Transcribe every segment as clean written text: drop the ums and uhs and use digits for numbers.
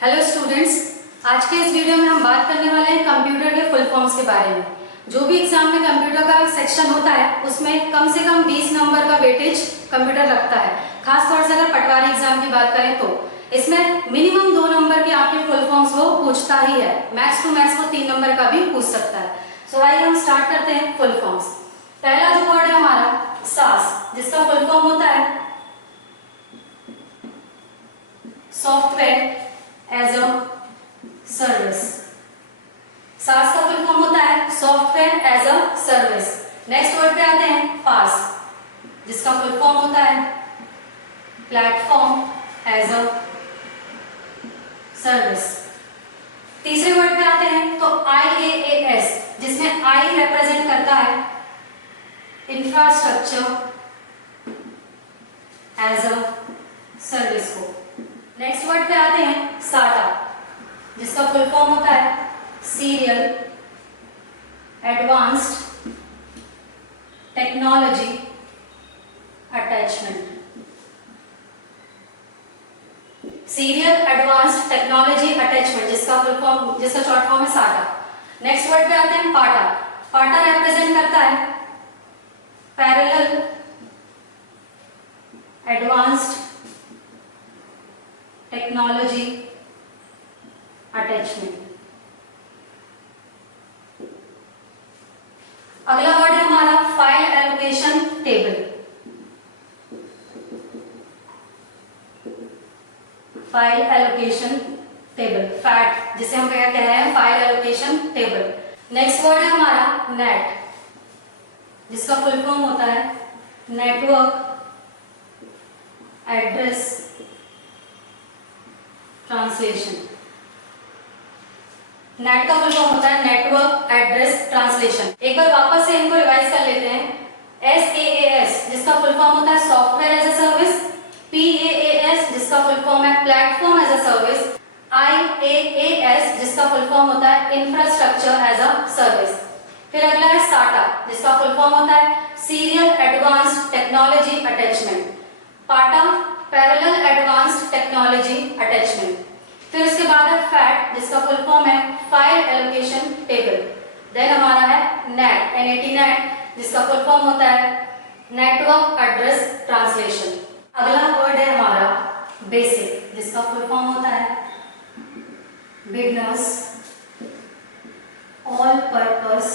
Hello students, आज के इस वीडियो में हम बात करने वाले हैं कंप्यूटर के फुल फॉर्म्स के बारे में। जो भी एग्जाम में कंप्यूटर का सेक्शन होता है उसमें कम से कम 20 नंबर का वेटेज कंप्यूटर रखता है। खासतौर से अगर पटवारी एग्जाम की बात करें तो इसमें मिनिमम 2 नंबर के आपके फुल फॉर्म्स वो पूछता ही है। मैथ्स टू मैथ्स वो 3 नंबर का भी पूछ सकता है। सो आइए हम स्टार्ट करते हैं फुल फॉर्म्स। पहला जो वर्ड है हमारा सास, जिसका फुल फॉर्म होता है सॉफ्टवेयर एज अ सर्विस। सास का फुल फॉर्म होता है software as a service. Next word पे आते हैं पास, जिसका फुल फॉर्म होता है प्लेटफॉर्म एज अ सर्विस। तीसरे वर्ड पे आते हैं तो IaaS, जिसमें आई रिप्रेजेंट करता है इंफ्रास्ट्रक्चर एज अ सर्विस को। नेक्स्ट वर्ड पे आते हैं साटा, जिसका फुल फॉर्म होता है serial advanced technology attachment. Serial advanced technology attachment, जिसका फुल फॉर्म, जिसका शॉर्ट फॉर्म है साटा। नेक्स्ट वर्ड पे आते हैं पाटा। पाटा रिप्रेजेंट करता है पैरेलल एडवांस्ड टेक्नोलॉजी अटैचमेंट। अगला वर्ड है हमारा file allocation table. File allocation table, fat, जिसे हम क्या कह रहे हैं file allocation table. Next word है हमारा नेट, जिसका फुल फॉर्म होता है नेटवर्क एड्रेस ट्रांसलेशन। नेट का फुल फॉर्म होता है नेटवर्क एड्रेस ट्रांसलेशन। एक बार वापस से इनको रिवाइज कर लेते हैं। SaaS, जिसका फुल फॉर्म होता है software as a service. PaaS, जिसका फुल फॉर्म है platform as a service. IaaS, जिसका फुल फॉर्म होता है इंफ्रास्ट्रक्चर एज अ सर्विस। फिर अगला है SATA, जिसका फुल फॉर्म होता है सीरियल एडवांस्ड टेक्नोलॉजी अटैचमेंट। पाटा पैरेलल एडवांस्ड टेक्नोलॉजी अटैचमेंट। फिर उसके बाद है फैट, जिसका फुल फॉर्म है फाइल एलोकेशन टेबल। देन हमारा है NAT, जिसका फुल फॉर्म होता है नेटवर्क एड्रेस ट्रांसलेशन। अगला वर्ड है हमारा बेसिक, जिसका फुल फॉर्म होता है beginners all purpose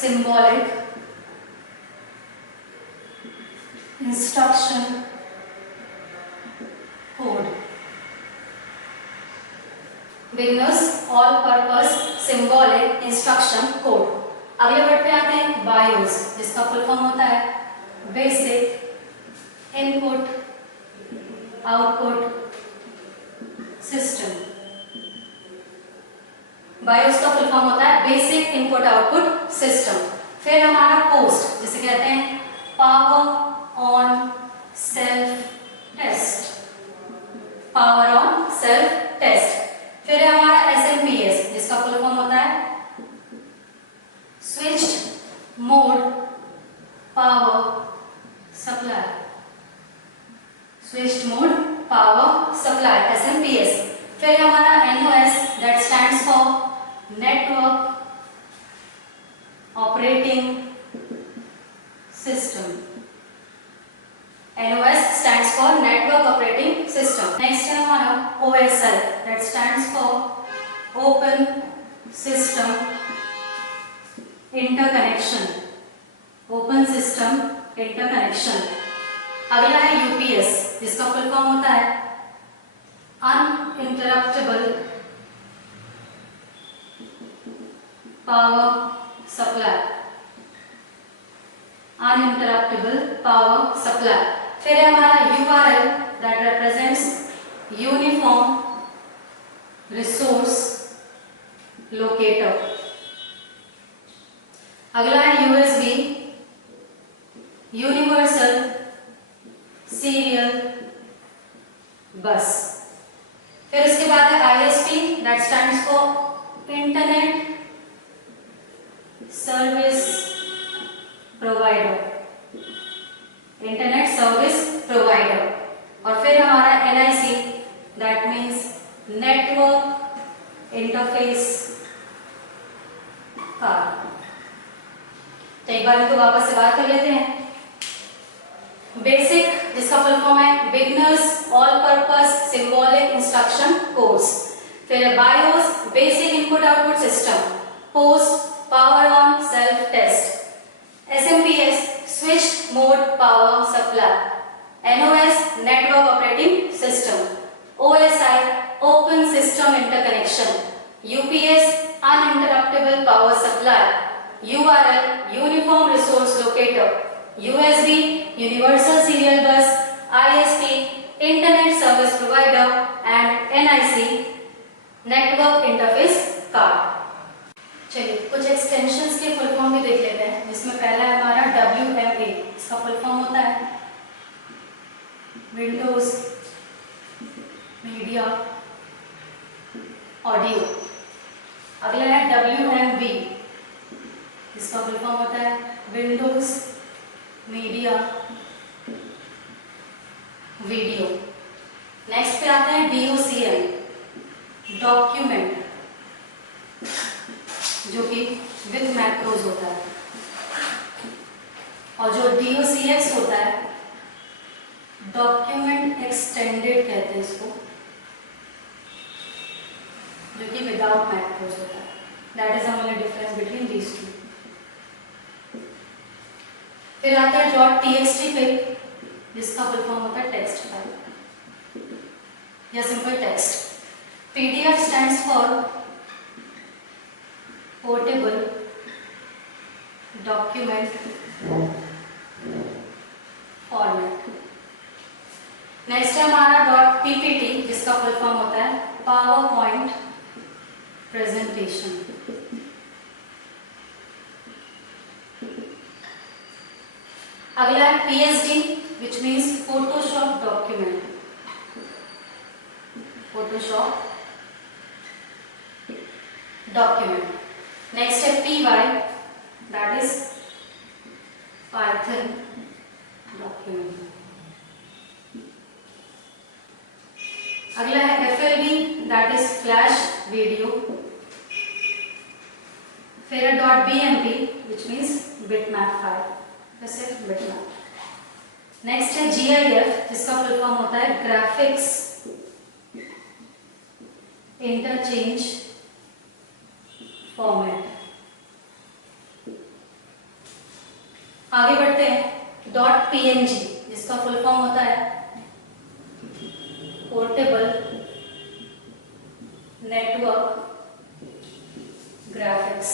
symbolic instruction code. Beginners all purpose symbolic instruction code. अगले वर्ड पे आते हैं बायोस, जिसका फुल फॉर्म होता है basic input output system. BIOS का फुल फॉर्म होता है बेसिक इनपुट आउटपुट सिस्टम। फिर हमारा पोस्ट, जिसे कहते हैं power on self test. Power on self test. फिर है हमारा SMPS, जिसका फुल फॉर्म होता है switched mode power supply. Switched mode power supply, SMPS। फिर है हमारा NOS, that stands for network operating system. NOS stands for Network Operating System. Next है हमारा OSI, that stands for Open System Interconnection. Open System Interconnection. अगला है UPS, जिसका full form होता है Uninterruptible Power Supply. Uninterruptible Power Supply. फिर है हमारा URL, that represents Uniform Resource Locator. अगला है USB, Universal Serial Bus. फिर इसके बाद है ISP, that stands for Internet Service Provider. Internet service provider. और फिर हमारा NIC, दैट एक बार इनको वापस से बात कर लेते हैं। बेसिक, जिसका फुल फॉर्म है beginners all purpose symbolic instruction course. फिर BIOS, basic input output system. POST, power on self test. SMPS, switch mode power supply. NOS, network operating system. OSI, open system interconnection. UPS, uninterruptible power supply. URL, uniform resource locator. USB, universal serial bus. ISP, internet service provider. And NIC, network interface card. चलिए कुछ extensions के full form भी देख लेते हैं, जिसमें पहला है हमारा WMA। इसका फुल फॉर्म होता है विंडोज मीडिया ऑडियो। अगला है WMV, इसका फुल फॉर्म होता है विंडोज मीडिया वीडियो। नेक्स्ट पे आते हैं DOCM, डॉक्यूमेंट, जो कि विद मैक्रोज होता है। और जो DOCX होता है, डॉक्यूमेंट एक्सटेंडेड कहते हैं इसको, जो कि विदाउट मैक्रोज होता है। That is the only difference between these two. फिर आता है .txt फाइल, जिसका फुल फॉर्म होता है टेक्स्ट फाइल या simple text. PDF stands for portable document format। Next है हमारा .ppt, जिसका फुल फॉर्म होता है पावर पॉइंट प्रेजेंटेशन। अगला है PSD, which means Photoshop document, Photoshop document। Next है PY, that is Python document। अगला है FLV, that is Flash video। फिर है .bmp, which means bitmap file, वैसे bitmap। नेक्स्ट है GIF, जिसका फुल फॉर्म होता है ग्राफिक्स इंटरचेंज फॉर्मेट। आगे बढ़ते हैं .png, जिसका फुल फॉर्म होता है पोर्टेबल नेटवर्क ग्राफिक्स।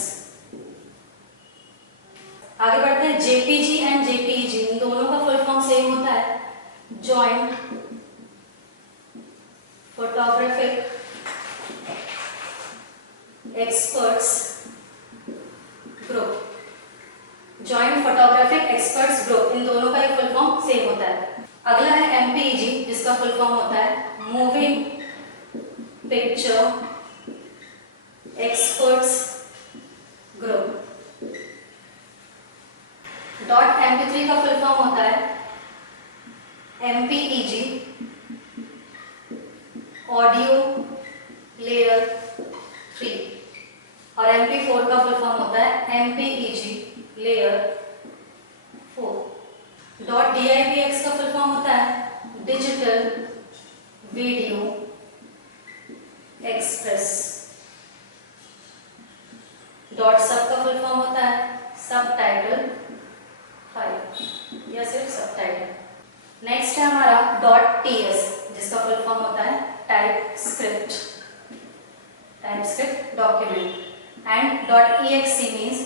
आगे बढ़ते हैं JPG एंड JPEG, इन दोनों का फुल फॉर्म सेम होता है joint photographic experts group. Joint photographic experts group, इन दोनों का एक फुल फॉर्म सेम होता है। अगला है MPEG, जिसका फुल फॉर्म होता है moving picture experts group. .mp3 का फुल फॉर्म होता है MPEG ऑडियो लेयर 3। और MP4 का फुल फॉर्म होता है MPEG लेयर 4। .DIVX का फुल फॉर्म होता है डिजिटल वीडियो एक्सप्रेस। .sub का फुल फॉर्म होता है सबटाइटल फाइल या सिर्फ सबटाइटल। नेक्स्ट है हमारा .ts, जिसका फुल फॉर्म होता है type script document. And .exe means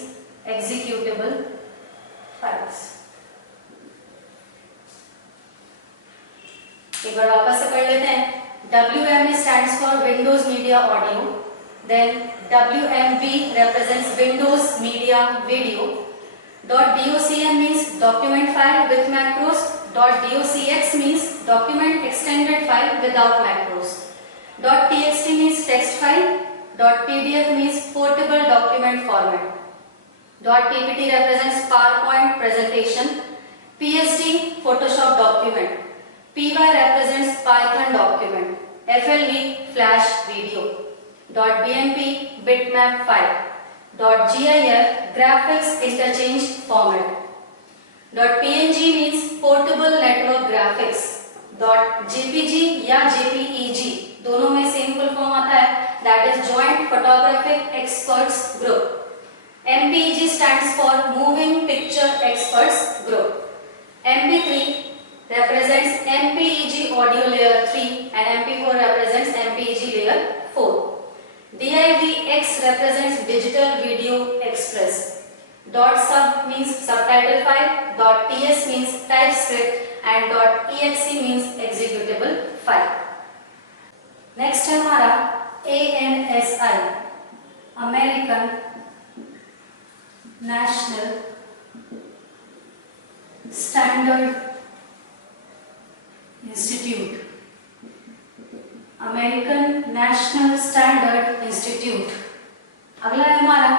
executable files. एक बार वापस से पढ़ लेते हैं। WMA stands for Windows Media Audio, then WMV represents Windows Media Video। .docm means document file with macros। .docx means document extended file without macros। .txt means text file। .pdf means portable document format। .ppt represents PowerPoint presentation। PSD Photoshop document। PY represents Python document। FLV Flash video। .bmp bitmap file। .gif graphics interchange format. .png means portable network graphics. .jpg या jpeg दोनों में same full form आता है, that is Joint Photographic Experts Group. MPEG stands for Moving Picture Experts Group. MP3 represents MPEG audio layer 3 and MP4 represents MPEG layer 4. DIVX represents Digital Video Express. .sub means subtitle file, .ts means TypeScript and .exe means executable file. Next है हमारा ANSI, American National Standard Institute. American National Standard Institute. अगला है हमारा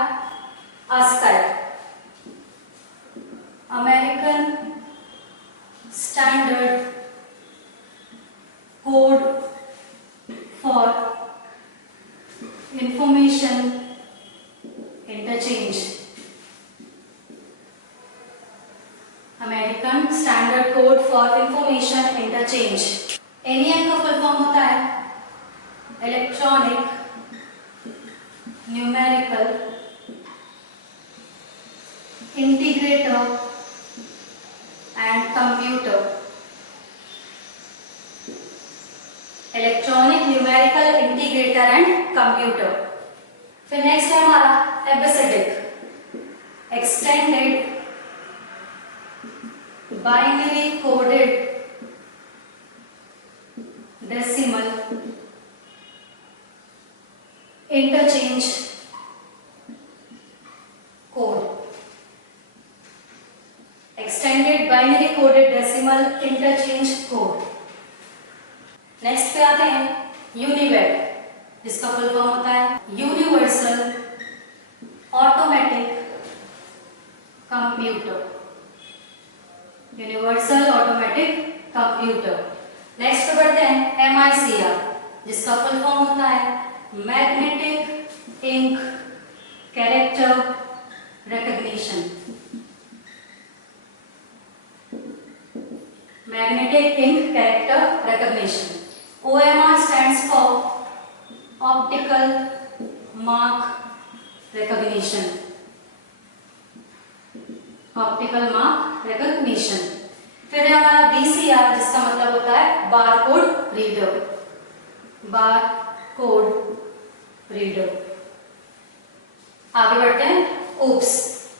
ASCII, American Standard Code for Information Interchange. American Standard Code for Information Interchange. ANI का full form होता है Electronic Numerical Integrator and Computer. Electronic Numerical Integrator and Computer. फिर next है हमारा ABCDIC, Extended Binary Coded Decimal Interchange Code. Extended Binary Coded Decimal Interchange Code. Next पे आते हैं UNIVAC, जिसका फुल फॉर्म होता है universal automatic computer. Universal automatic computer. Next पे बढ़ते हैं MICR, जिसका फुल फॉर्म होता है magnetic ink character recognition. Magnetic Ink Character Recognition. OMR stands for Optical Mark Recognition. Optical Mark Recognition. फिर है हमारा BCR, जिसका मतलब होता है बारकोड रीडर. Barcode reader. आगे बढ़ते हैं OOPS.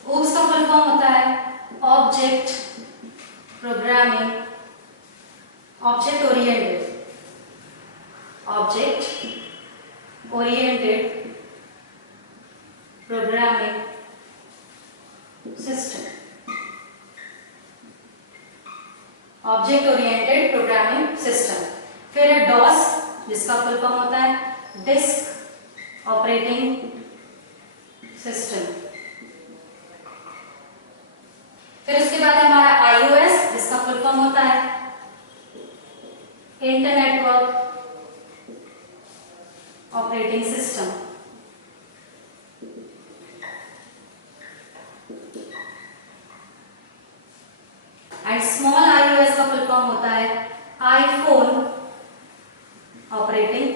OOPS का फुल फॉर्म होता है object programming Object oriented programming system. Object oriented programming system. फिर है DOS, जिसका फुल फॉर्म होता है डिस्क ऑपरेटिंग सिस्टम. फिर उसके बाद है हमारा iOS, जिसका फुल फॉर्म होता है internetwork operating system. And small iOS का फुल फॉर्म होता है आईफोन ऑपरेटिंग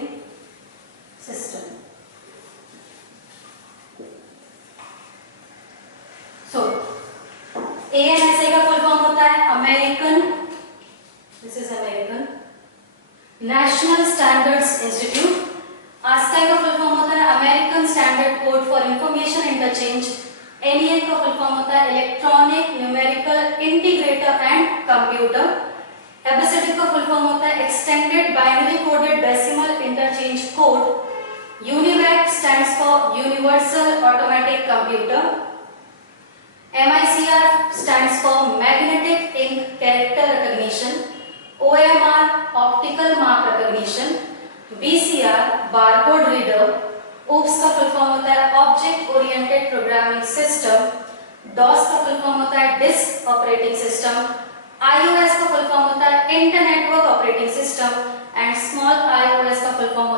सिस्टम. सो ANSI का फुल फॉर्म होता है American, this is American national standards institute. ASCII का फुल फॉर्म होता है American standard code for information interchange. ENIAC का फुल फॉर्म होता है electronic numerical integrator and computer. ABCDIC का फुल फॉर्म होता है extended binary coded decimal interchange code. UNIVAC stands for universal automatic computer. MICR stands for Magnetic Ink Character Recognition. OMR Optical Mark Recognition. BCR Barcode Reader. OOPS का full form होता है Object Oriented Programming System. DOS का full form होता है Disk Operating System. iOS का full form होता है Internet Network Operating System. And small iOS का फुल फॉर्म